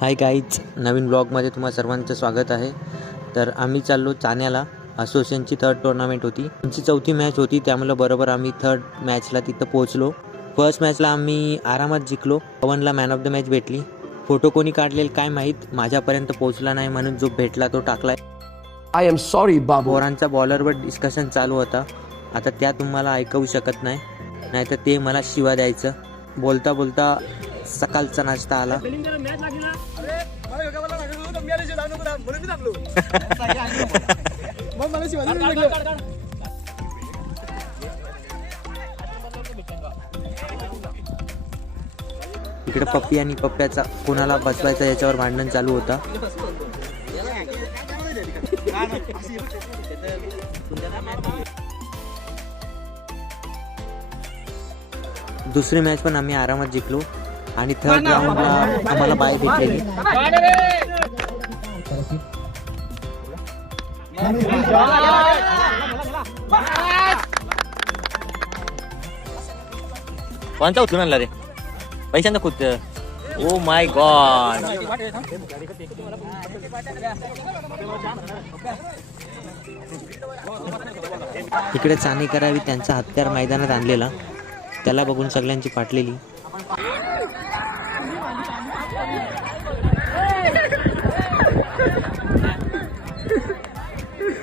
Hi guys, नवीन ब्लॉगमध्ये तुम्हा सर्वांचं स्वागत आहे. तर आम्ही चाललो चाण्याला. असोसिएशनची थर्ड टुर्नामेंट होती, आमची चौथी मॅच होती, त्यामुळे बरोबर आम्ही थर्ड मॅचला तिथं पोहोचलो. फर्स्ट मॅचला आम्ही आरामात जिंकलो. पवनला मॅन ऑफ द मॅच भेटली. फोटो कोणी काढलेला काय माहीत, माझ्यापर्यंत पोहोचला नाही, म्हणून जो भेटला तो टाकलाय. आय एम सॉरी बाबू. पोरांचा बॉलरवर डिस्कशन चालू होता. आता त्या तुम्हाला ऐकवू शकत नाही, नाहीतर ते मला शिवा द्यायचं. बोलता बोलता सकाळचा नाश्ता आला. इकडे पप्पी आणि पप्प्याचा कोणाला बसवायचा याच्यावर भांडण चालू होता. दुसरी मॅच पण आम्ही आरामात जिंकलो आणि थर्ड राऊंडला आम्हाला बाय भेटलेली. कोणता उचलून आणला रे पैशांचा खुद. Oh my God. इकडे चाणी करावी त्यांचा हत्यार मैदानात आणलेला, त्याला बघून सगळ्यांची फाटलेली.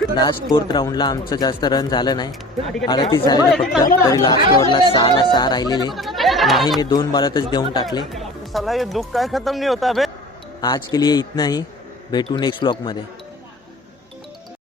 लास्ट फोर्थ राऊंडला आमचं जास्त रन झालं नाही, 38 झालेलं फक्त. तरी लास्ट ओव्हरला 6 राहिलेले. नाही, मी 2 बॉलातच देऊन टाकले. साला ये दुख काय खत्म नहीं होता बे. आज के लिए इतना ही. भेटू नेक्स्ट ब्लॉग मध्ये.